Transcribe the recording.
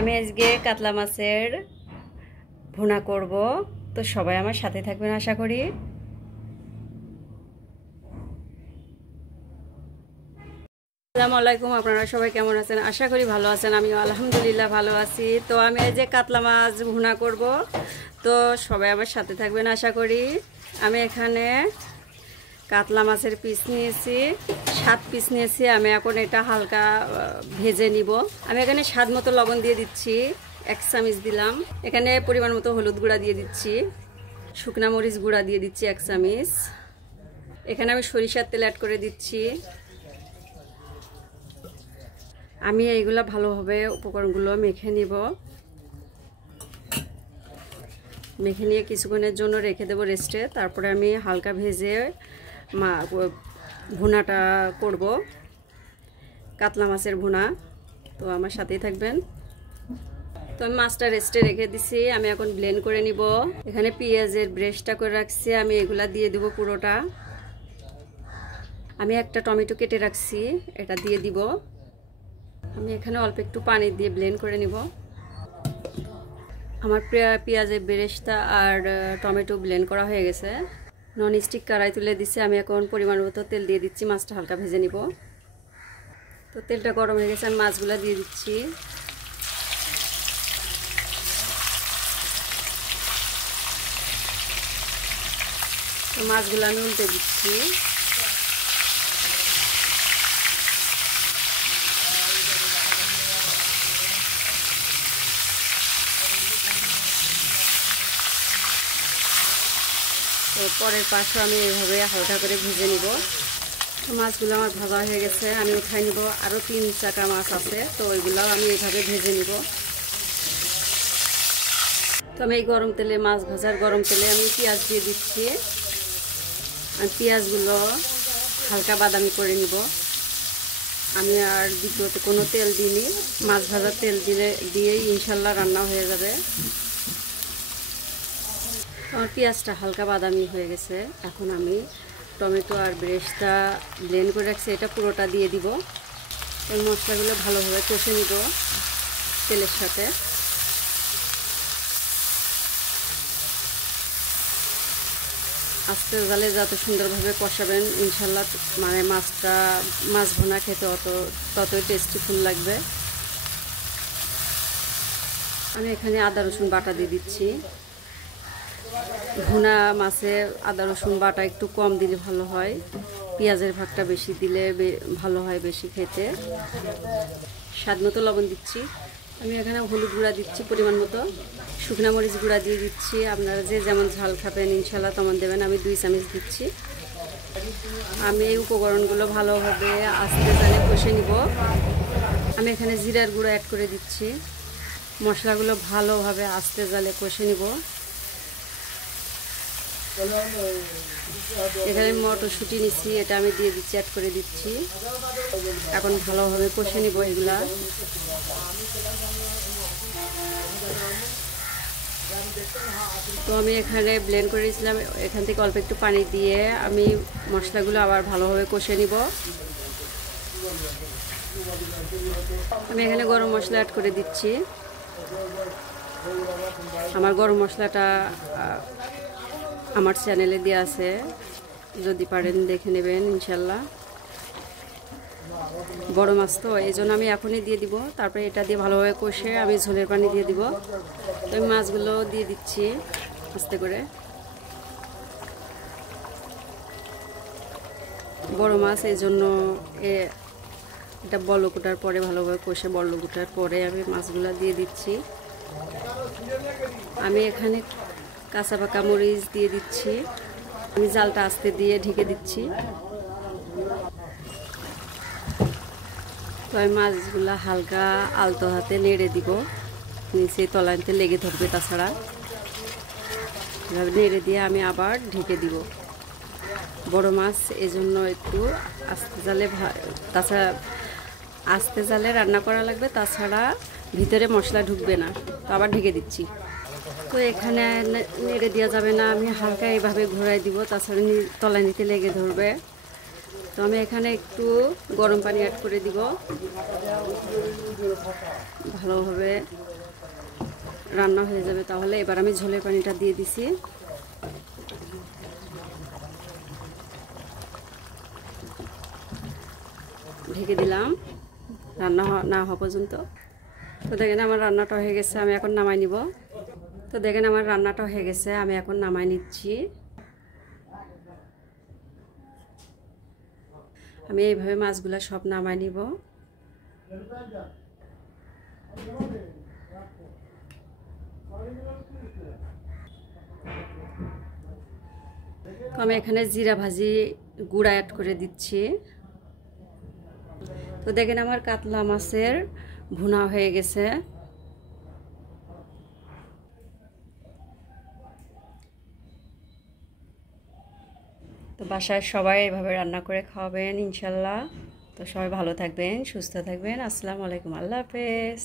আমি আজকে কাতলা মাছের ভুনা করব, তো সবাই আমার সাথে থাকবেন আশা করি। আসসালামু আলাইকুম, আপনারা সবাই কেমন আছেন? আশা করি ভালো আছেন। আমিও আলহামদুলিল্লাহ ভালো আছি। তো আমি এই যে কাতলা মাছ ভুনা করব, তো সবাই আমার সাথে থাকবেন আশা করি। আমি এখানে কাতলা মাছের পিস নিয়েছি, 7 পিস নিয়েছি। আমি এখন এটা হালকা ভেজে নিব। আমি এখানে স্বাদ মতো লবণ দিয়ে দিচ্ছি, 1 চামচ দিলাম। এখানে পরিমাণ মতো হলুদ গুঁড়া দিয়ে দিচ্ছি, শুকনা মরিচ গুঁড়া দিয়ে দিচ্ছি 1 চামচ। এখানে আমি সরিষার তেল অ্যাড করে দিচ্ছি। আমি এইগুলা ভালোভাবে উপকরণগুলো মেখে নিব। মেখে নিয়ে কিছুক্ষণের জন্য রেখে দেবো রেস্টে। তারপরে আমি হালকা ভেজে ভুনাটা করব, কাতলা মাছের ভুনা। তো আমার সাথেই থাকবেন। তো আমি মাছটা রেস্টে রেখে দিছি। আমি এখন ব্লেন্ড করে নিব। এখানে পেঁয়াজের ব্রেস্টটা করে রাখছি, আমি এগুলা দিয়ে দেব পুরোটা। আমি একটা টমেটো কেটে রাখছি, এটা দিয়ে দিব। আমি এখানে অল্প একটু পানি দিয়ে ব্লেন্ড করে নিব। আমার পেঁয়াজের বেরেস্তা আর টমেটো ব্লেন্ড করা হয়ে গেছে। নন স্টিক কড়াই তুলে দিচ্ছি। আমি এখন পরিমাণ মতো তেল দিয়ে দিচ্ছি, মাছটা হালকা ভেজে নিব। তো তেলটা গরম হয়ে গেছে, আমি মাছগুলো দিয়ে দিচ্ছি। তো মাছগুলো আমি উল্টে দিচ্ছি। তো পরের পাশে আমি এইভাবে হালকা করে ভেজে নিব। তো মাছগুলো আমার ভাজা হয়ে গেছে, আমি উঠাই নিব। আরও 3-4টা মাছ আছে, তো ওইগুলোও আমি এইভাবে ভেজে নিব। তো আমি এই গরম তেলে, মাছ ভাজার গরম তেলে আমি পেঁয়াজ দিয়ে দিচ্ছি। আর পেঁয়াজগুলো হালকা বাদামি করে নিব। আমি আর দ্বিতীয়ত কোনো তেল দিইনি, মাছ ভাজার তেল দিয়েই ইনশাল্লাহ রান্না হয়ে যাবে। আমার পেঁয়াজটা হালকা বাদামি হয়ে গেছে। এখন আমি টমেটো আর ব্রেস্টটা ব্লেন্ড করে রাখছি, এটা পুরোটা দিয়ে দিব। এই মশলাগুলো ভালোভাবে কষে নিব তেলের সাথে। আস্তে জালে যত সুন্দরভাবে কষাবেন ইনশাল্লাহ, মানে মাছ ভুনা খেতে ততই টেস্টিফুল লাগবে। আমি এখানে আদা রসুন বাটা দিয়ে দিচ্ছি। ভুনা মাছে আদা রসুন বাটা একটু কম দিলে ভালো হয়, পেঁয়াজের ভাগটা বেশি দিলে ভালো হয় বেশি খেতে। স্বাদ মতো লবণ দিচ্ছি। আমি এখানে হলুদ গুঁড়া দিচ্ছি পরিমাণ মতো, শুকনা মরিচ গুঁড়া দিয়ে দিচ্ছি। আপনারা যে যেমন ঝাল খাবেন ইনশাল্লাহ তেমন দেবেন। আমি 2 চামচ দিচ্ছি। আমি এই উপকরণগুলো ভালোভাবে আস্তে জালে কষে নিব। আমি এখানে জিরার গুঁড়ো অ্যাড করে দিচ্ছি। মশলাগুলো ভালোভাবে আস্তে জালে কষে নিব। এখানে মটরশুঁটি নিচ্ছি, এটা আমি দিয়ে দিচ্ছি, অ্যাড করে দিচ্ছি। এখন ভালোভাবে কষে নিব এগুলা। তো আমি এখানে ব্লেন্ড করে দিয়েছিলাম, এখান থেকে অল্প একটু পানি দিয়ে আমি মশলাগুলো আবার ভালোভাবে কষে নিব। আমি এখানে গরম মশলা অ্যাড করে দিচ্ছি। আমার গরম মশলাটা আমার চ্যানেলে দেওয়া আছে, যদি পারেন দেখে নেবেন ইনশাল্লাহ। বড় মাছ তো এই জন্য আমি এখনই দিয়ে দিব। তারপরে এটা দিয়ে ভালোভাবে কষে আমি ঝোলের পানি দিয়ে দিব। তো আমি মাছগুলো দিয়ে দিচ্ছি আস্তে করে। বড় মাছ এই জন্য এটা বলক ওঠার পরে ভালোভাবে কষে বলক ওঠার পরে আমি মাছগুলো দিয়ে দিচ্ছি। আমি এখানে কাঁচা পাকা মরিচ দিয়ে দিচ্ছি। আমি জালটা আস্তে দিয়ে ঢেকে দিচ্ছি। তো আমি মাছগুলো হালকা আলতো হাতে নেড়ে দিব, নিচে তলানিতে লেগে ধরবে, তাছাড়া এভাবে নেড়ে দিয়ে আমি আবার ঢেকে দিব। বড় মাছ এজন্য একটু আস্তে জালে, তাছাড়া আস্তে জালে রান্না করা লাগবে, তাছাড়া ভিতরে মশলা ঢুকবে না। তো আবার ঢেকে দিচ্ছি। তো এখানে নেড়ে দেওয়া যাবে না, আমি হালকা এইভাবে ঘোরাই দিব, তাছাড়া তলানিতে লেগে ধরবে। তো আমি এখানে একটু গরম পানি অ্যাড করে দিব, ভালোভাবে রান্না হয়ে যাবে। তাহলে এবার আমি ঝোলের পানিটা দিয়ে দিছি। ঢেকে দিলাম রান্না না হওয়া পর্যন্ত। তো দেখেন আমার রান্নাটা হয়ে গেছে, আমি এখন নামাই নিব। তো দেখেন আমার রান্নাটা হয়ে গেছে, আমি এখন নামাই নিচ্ছি। আমি এইভাবে মাছগুলো সব নামাই নিব। আমি এখানে জিরা ভাজি গুঁড়া অ্যাড করে দিচ্ছি। তো দেখেন আমার কাতলা মাছের ভুনা হয়ে গেছে। তো বাসায় সবাই এভাবে রান্না করে খাওয়াবেন ইনশাল্লাহ। তো সবাই ভালো থাকবেন, সুস্থ থাকবেন। আসসালামু আলাইকুম, আল্লাহ হাফেজ।